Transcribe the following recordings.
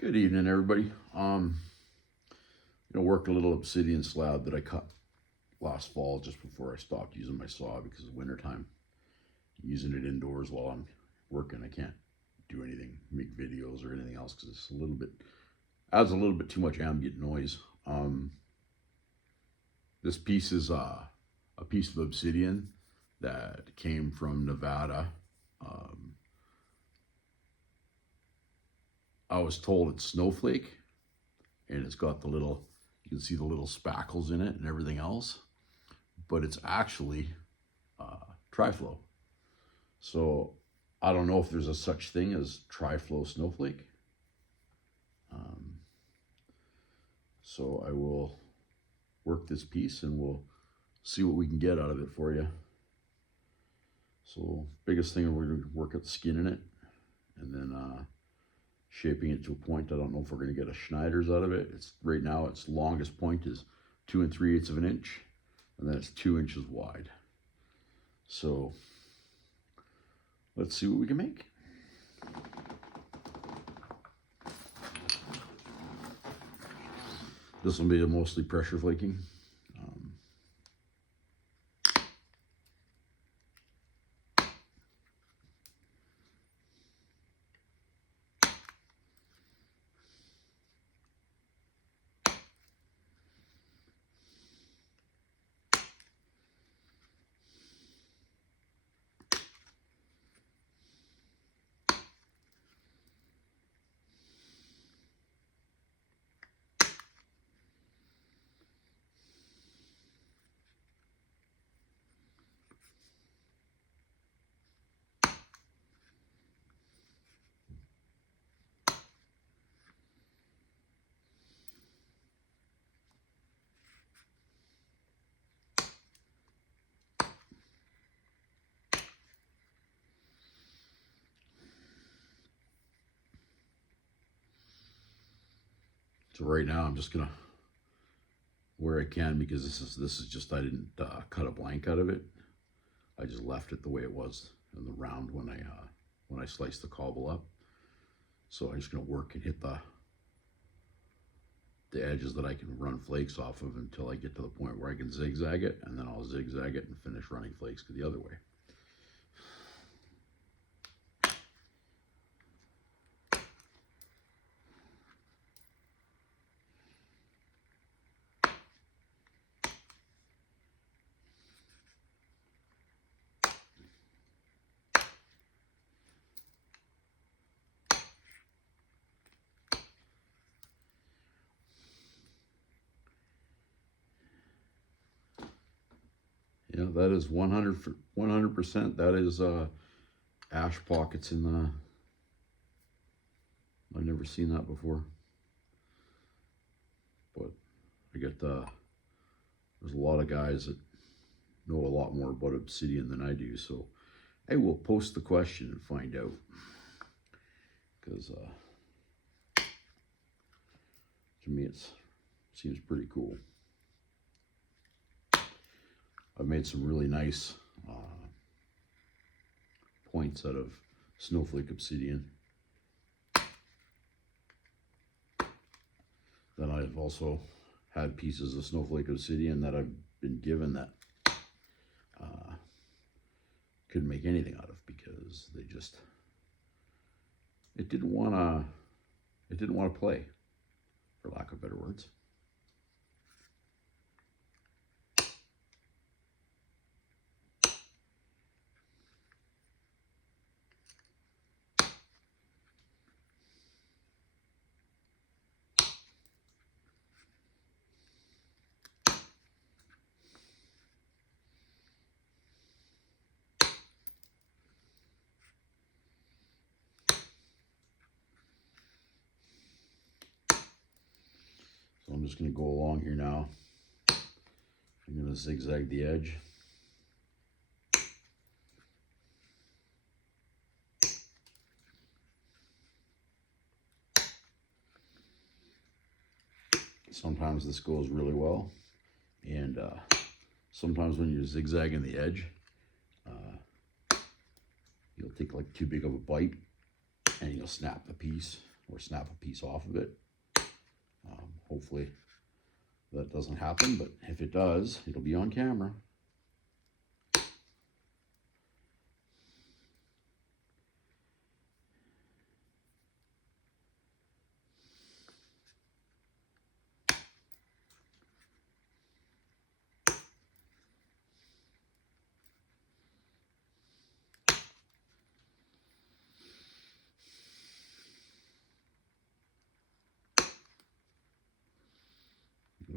Good evening, everybody. Gonna work a little Obsidian slab that I cut last fall just before I stopped using my saw because of wintertime. Using it indoors while I'm working, I can't do anything, make videos or anything else because it's adds a little bit too much ambient noise. This piece is a piece of Obsidian that came from Nevada. I was told it's snowflake, and it's got you can see the little spackles in it and everything else, but it's actually Tri Flow. So I don't know if there's a such thing as Tri Flow snowflake. So I will work this piece and we'll see what we can get out of it for you. So biggest thing, we're going to work at the skin in it, and then shaping it to a point. I don't know if we're going to get a Snyders out of it. Right now its longest point is 2 3/8 of an inch, and then it's 2 inches wide. So let's see what we can make. This will be mostly pressure flaking. So right now I'm just gonna, where I can, because this is just, I didn't cut a blank out of it. I just left it the way it was in the round when I sliced the cobble up. So I'm just gonna work and hit the edges that I can run flakes off of until I get to the point where I can zigzag it, and then I'll zigzag it and finish running flakes the other way. Yeah, that is 100%. That is ash pockets in the. I've never seen that before, but I get there's a lot of guys that know a lot more about Obsidian than I do, so I will post the question and find out, because to me it seems pretty cool. I've made some really nice points out of snowflake Obsidian. Then I've also had pieces of snowflake Obsidian that I've been given that couldn't make anything out of, because it didn't want to play, for lack of better words. So I'm just going to go along here now. I'm going to zigzag the edge. Sometimes this goes really well, and sometimes when you're zigzagging the edge, you'll take like too big of a bite and you'll snap the piece. or snap a piece off of it. Hopefully that doesn't happen, but if it does, it'll be on camera.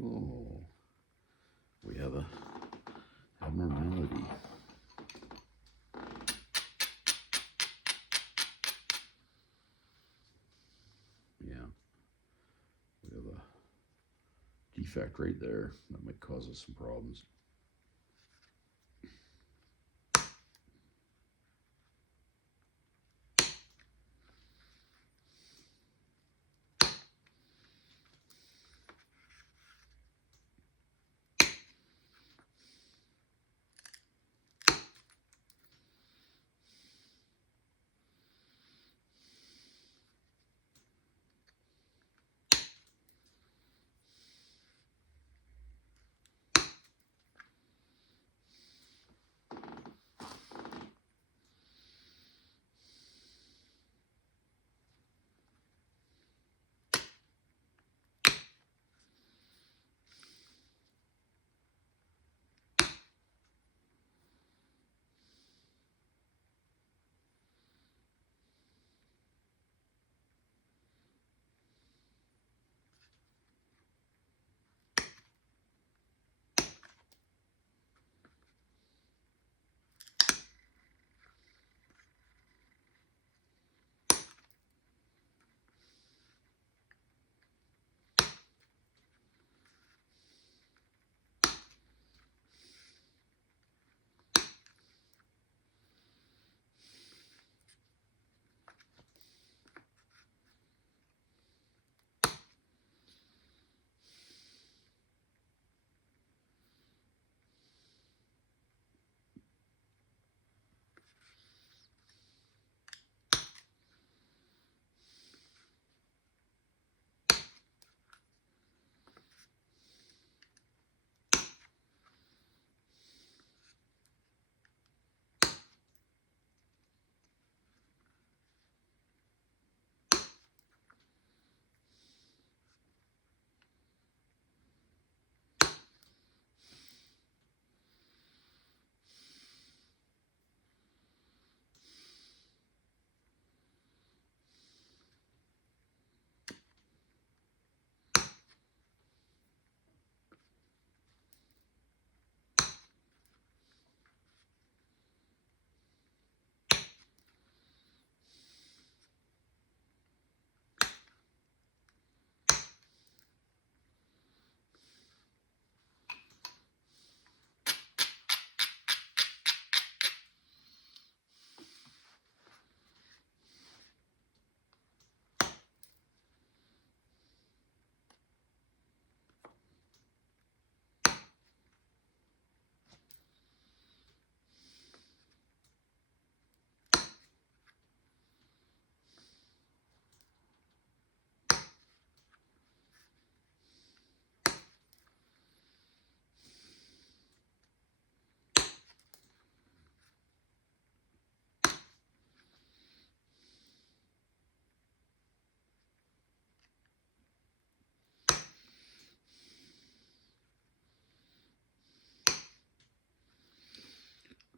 Oh, we have a abnormality. Yeah, we have a defect right there that might cause us some problems.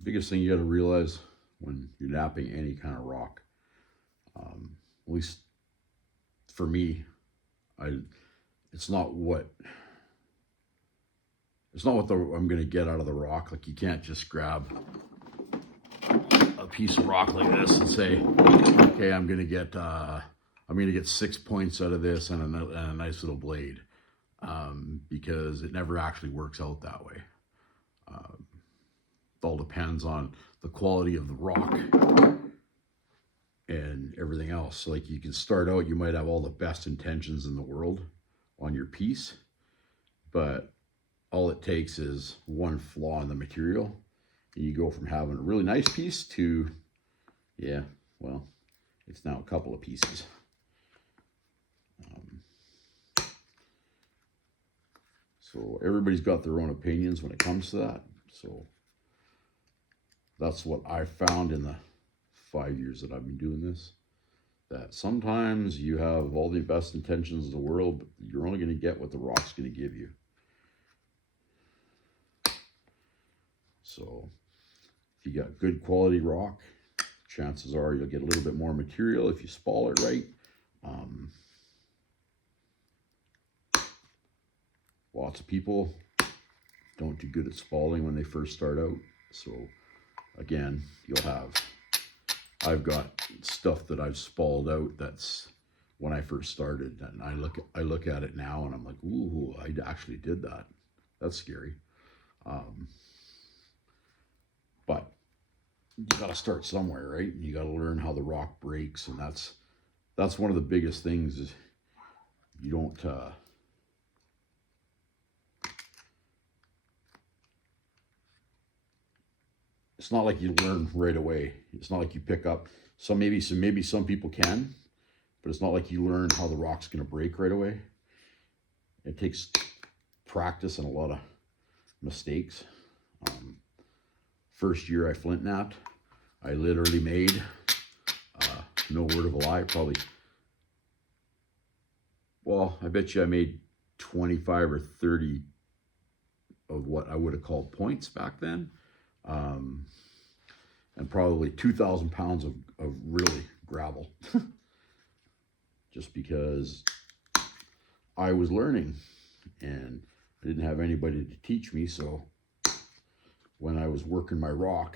Biggest thing you got to realize when you're napping any kind of rock, at least for me, it's not what I'm going to get out of the rock. Like, you can't just grab a piece of rock like this and say, okay, I'm going to get 6 points out of this and a nice little blade, because it never actually works out that way. It all depends on the quality of the rock and everything else. So, like, you can start out, you might have all the best intentions in the world on your piece, but all it takes is one flaw in the material, and you go from having a really nice piece to, yeah, well, it's now a couple of pieces. So everybody's got their own opinions when it comes to that. So that's what I found in the 5 years that I've been doing this, that sometimes you have all the best intentions in the world, but you're only going to get what the rock's going to give you. So if you got good quality rock, chances are you'll get a little bit more material if you spall it right. Lots of people don't do good at spalling when they first start out. So again, I've got stuff that I've spalled out that's when I first started, and I look at it now and I'm like, ooh, I actually did that. That's scary. But you got to start somewhere, right? You got to learn how the rock breaks, and that's one of the biggest things is you don't it's not like you learn right away. It's not like you pick up maybe some people can, but it's not like you learn how the rock's going to break right away. It takes practice and a lot of mistakes. First year I flint knapped, I literally made, no word of a lie, probably, well, I bet you I made 25 or 30 of what I would have called points back then. And probably 2,000 pounds of really gravel. Just because I was learning and I didn't have anybody to teach me. So when I was working my rock,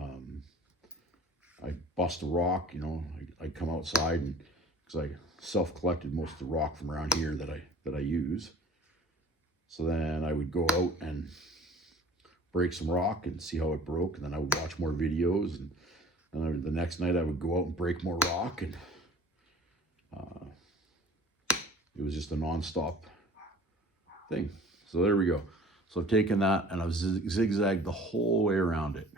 I'd bust a rock, you know, I'd come outside, and because I self-collected most of the rock from around here that I use. So then I would go out and break some rock and see how it broke, and then I would watch more videos, and the next night I would go out and break more rock, and it was just a non-stop thing. So there we go. So I've taken that and I've zigzagged the whole way around it.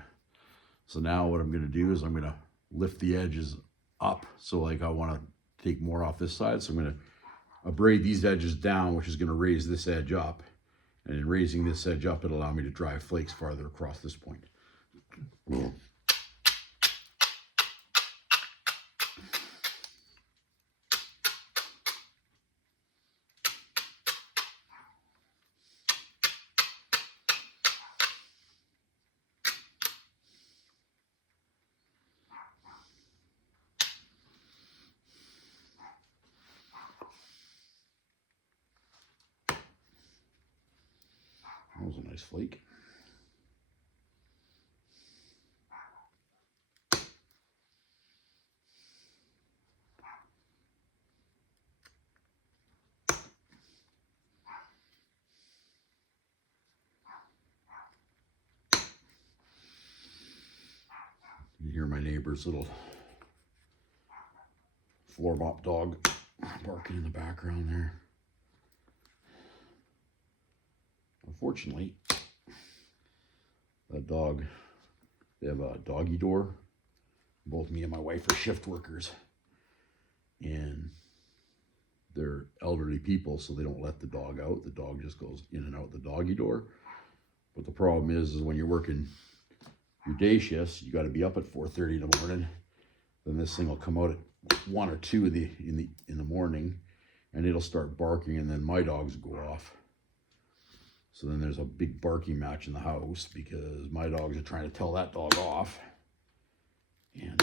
So now what I'm going to do is I'm going to lift the edges up. So like I want to take more off this side. So I'm going to braid these edges down, which is going to raise this edge up. And in raising this edge up, it'll allow me to drive flakes farther across this point. That was a nice flake. You hear my neighbor's little floor mop dog barking in the background there. Unfortunately, that dog, they have a doggy door. Both me and my wife are shift workers, and they're elderly people, so they don't let the dog out. The dog just goes in and out the doggy door. But the problem is when you're working your day shifts, you got to be up at 4:30 in the morning. Then this thing will come out at 1 or 2 in the morning, and it'll start barking, and then my dogs go off. So then there's a big barking match in the house because my dogs are trying to tell that dog off, and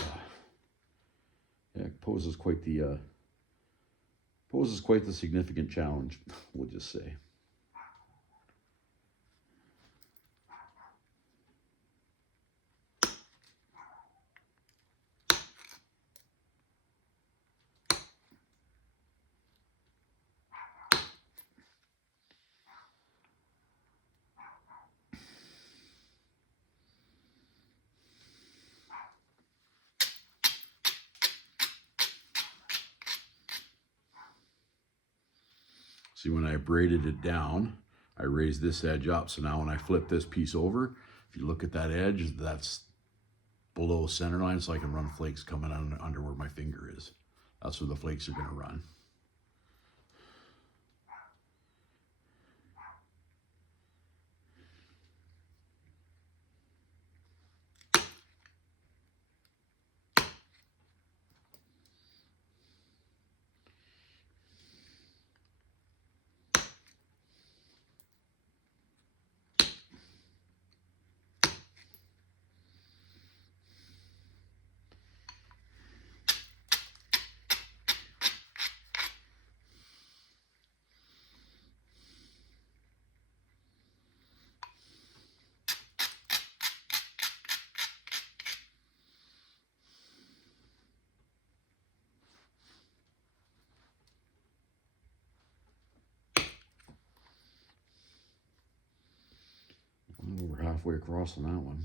yeah, it poses quite the significant challenge, we'll just say. See, when I braided it down, I raised this edge up. So now when I flip this piece over, if you look at that edge, that's below center line, so I can run flakes coming under where my finger is. That's where the flakes are going to run. Over halfway across on that one.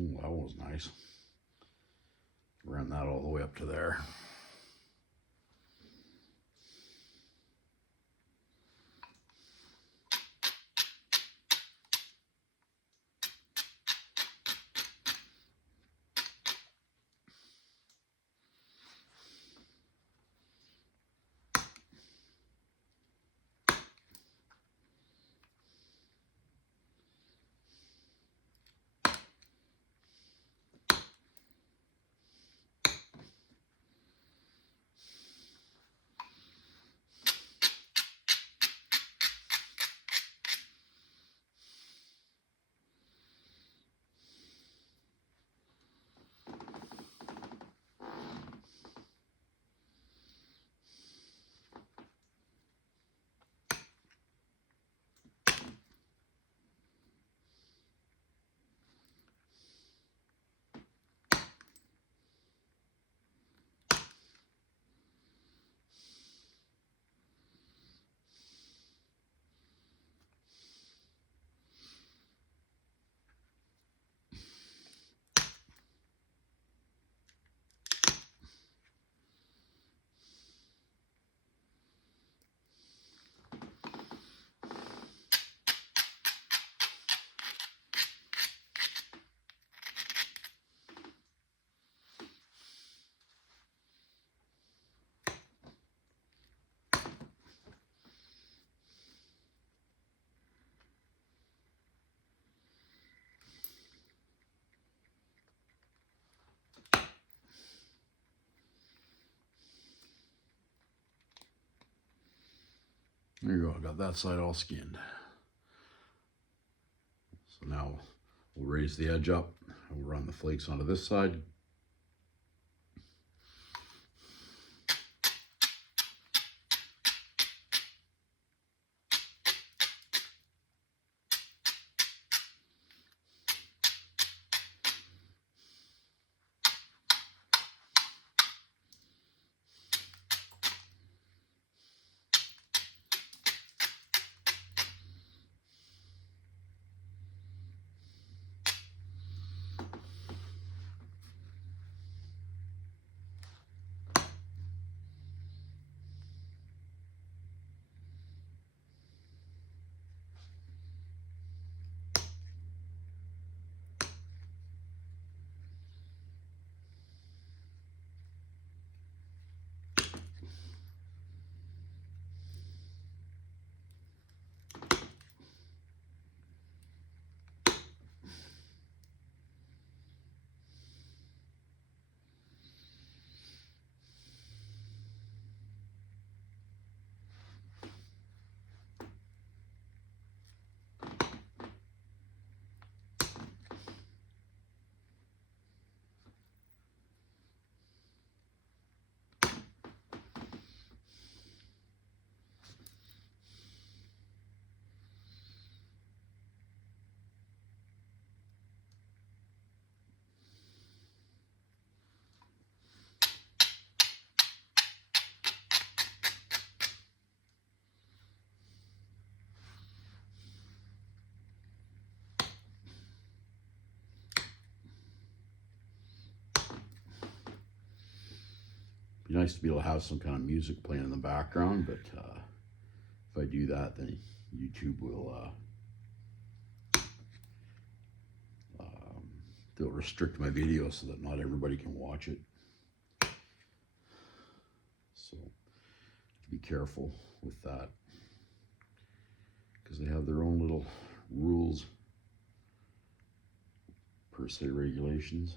Ooh, that was nice. Ran that all the way up to there. There you go, I got that side all skinned. So now we'll raise the edge up and we'll run the flakes onto this side. Be nice to be able to have some kind of music playing in the background, but if I do that, then YouTube will they'll restrict my video so that not everybody can watch it. So be careful with that. because they have their own little rules, per se regulations.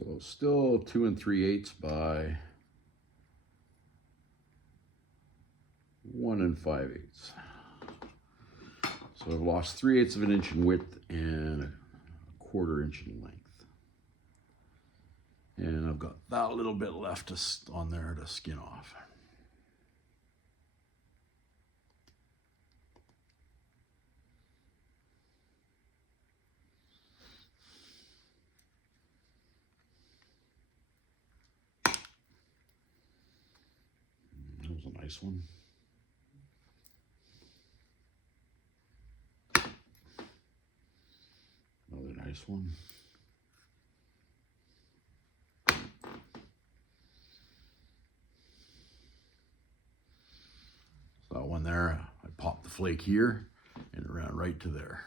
So still 2 3/8 by 1 5/8. So I've lost 3/8 of an inch in width and a 1/4 inch in length. And I've got that little bit left on there to skin off. That was a nice one. Another nice one. So that one there, I popped the flake here and it ran right to there.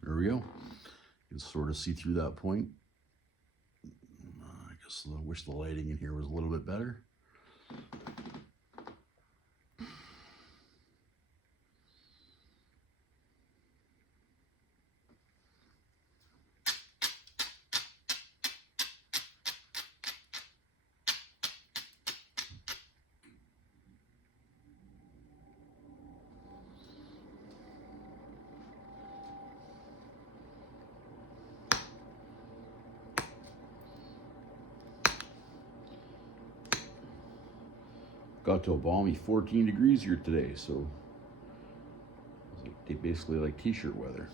There we go. You can sort of see through that point. I guess I wish the lighting in here was a little bit better. got to a balmy 14 degrees here today, so it's like basically like t-shirt weather.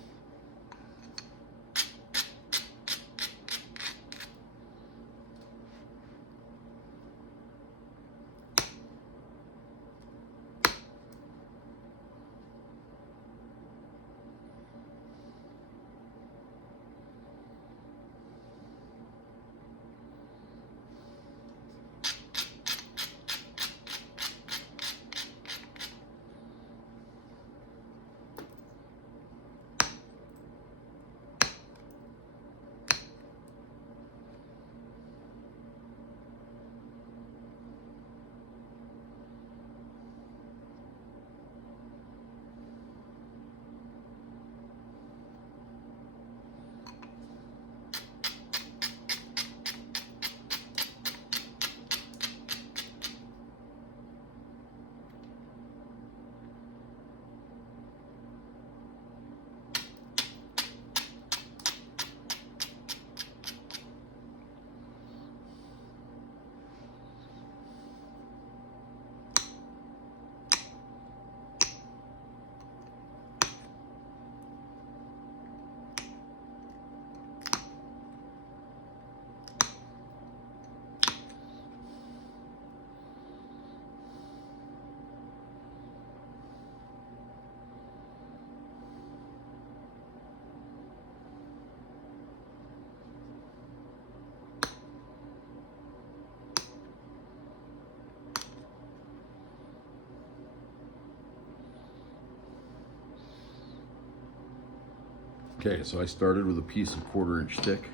Okay, so I started with a piece of 1/4 inch thick.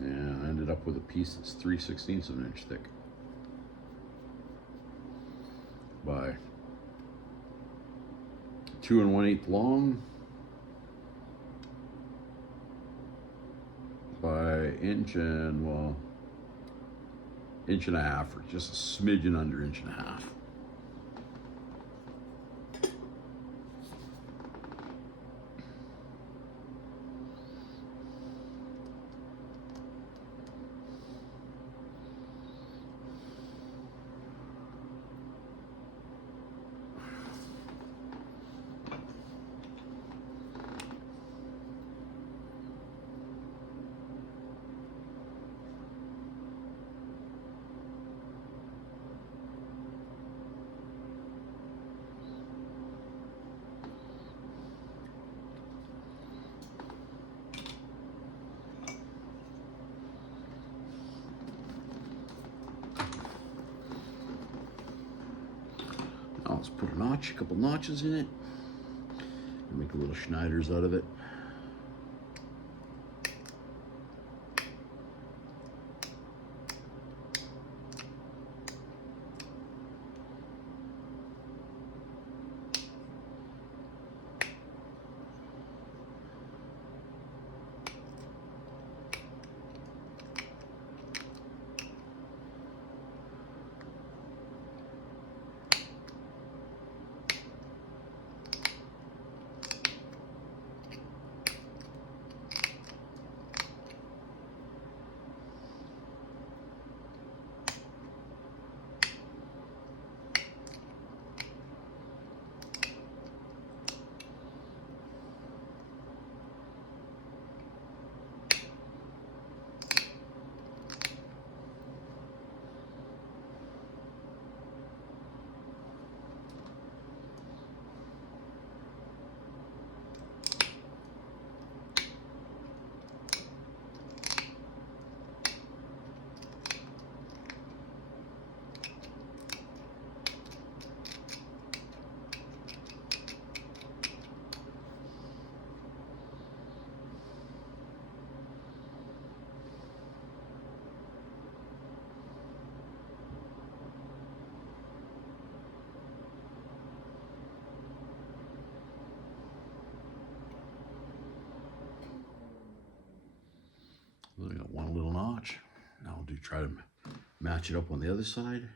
And I ended up with a piece that's 3/16 of an inch thick by 2 1/8 long by inch and, well, 1.5 or just a smidgen under 1.5 inches. Now let's put a couple notches in it, and make a little Schneiders out of it. I got one little notch. Now I'll try to match it up on the other side.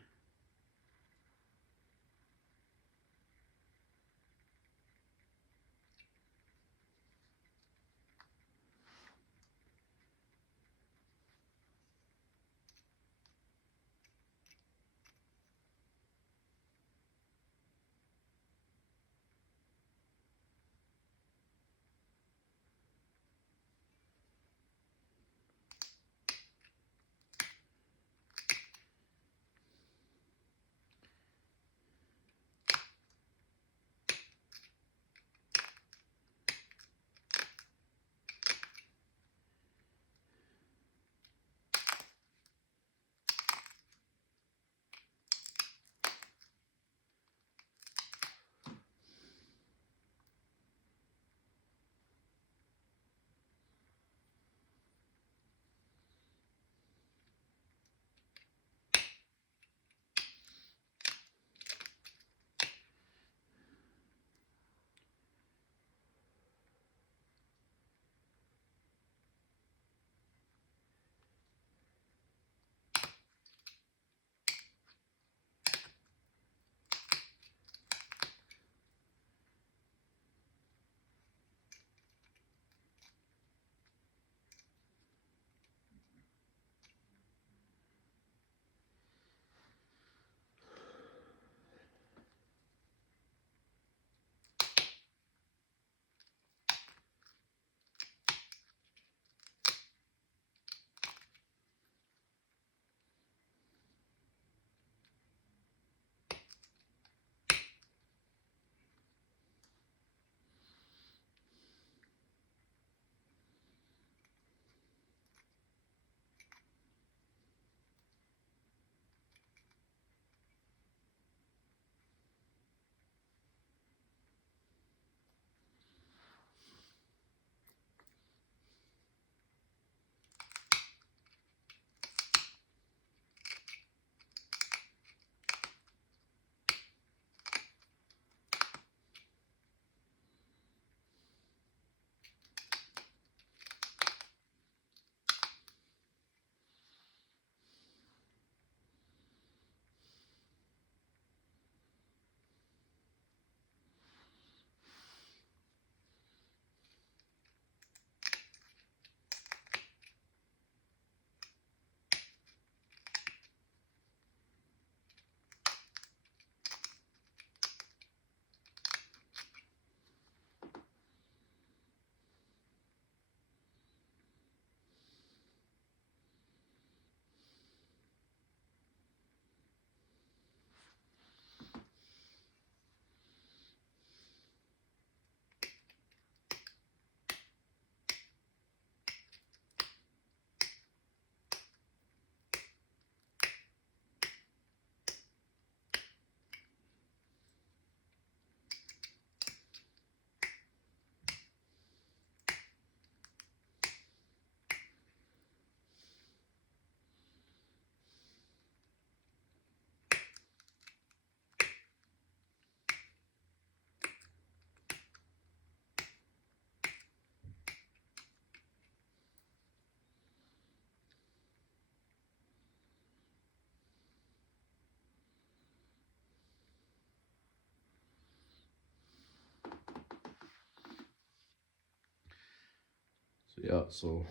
Yeah, so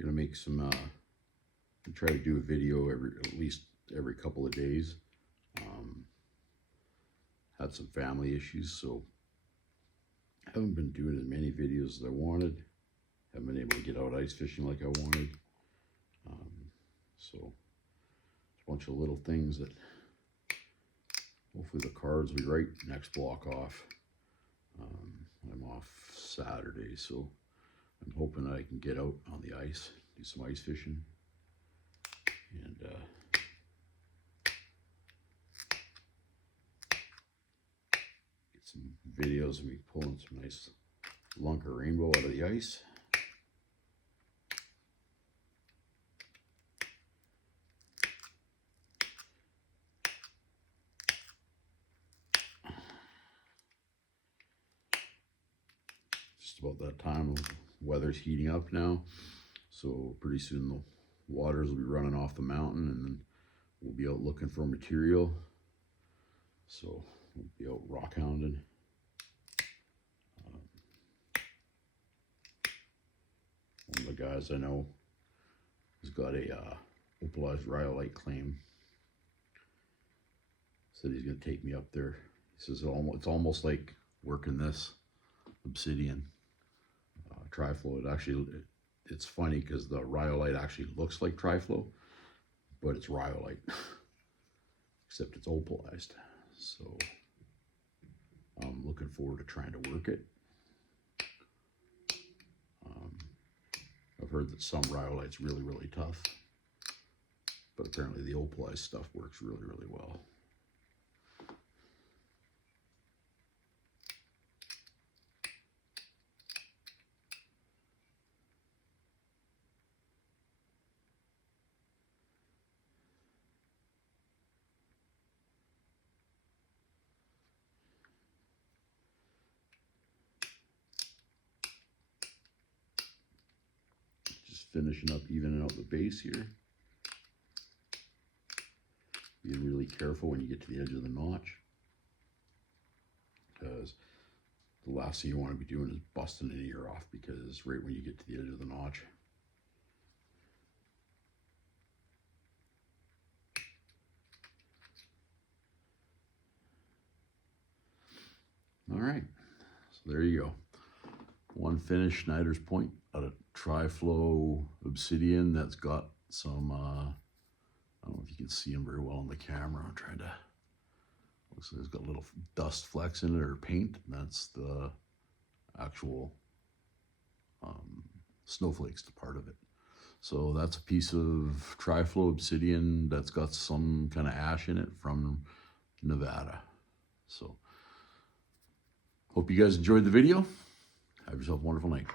gonna make some try to do a video at least every couple of days. Had some family issues, so haven't been doing as many videos as I wanted. Haven't been able to get out ice fishing like I wanted. So it's a bunch of little things that hopefully the cards will be right next block off. I'm off Saturday, so I'm hoping I can get out on the ice, do some ice fishing, and get some videos of me pulling some nice lunker rainbow out of the ice. Just about that time, the weather's heating up now, so pretty soon the waters will be running off the mountain, and then we'll be out looking for material. So we'll be out rock hounding. One of the guys I know has got a opalized rhyolite claim. Said he's gonna take me up there. He says it's almost like working this Obsidian Tri Flow. It's funny because the rhyolite actually looks like Tri Flow, but it's rhyolite, except it's opalized. So I'm looking forward to trying to work it. I've heard that some rhyolite's really, really tough, but apparently the opalized stuff works really, really well. Finishing up, evening out the base here. Being really careful when you get to the edge of the notch, because the last thing you want to be doing is busting an ear off, because right when you get to the edge of the notch. All right, so there you go. One finished Snyder's Point out of Tri Flow Obsidian that's got some, I don't know if you can see them very well on the camera. I'm trying to, looks like it's got little dust flecks in it or paint. And that's the actual snowflakes, the part of it. So that's a piece of Tri Flow Obsidian that's got some kind of ash in it from Nevada. So hope you guys enjoyed the video. Have yourself a wonderful night.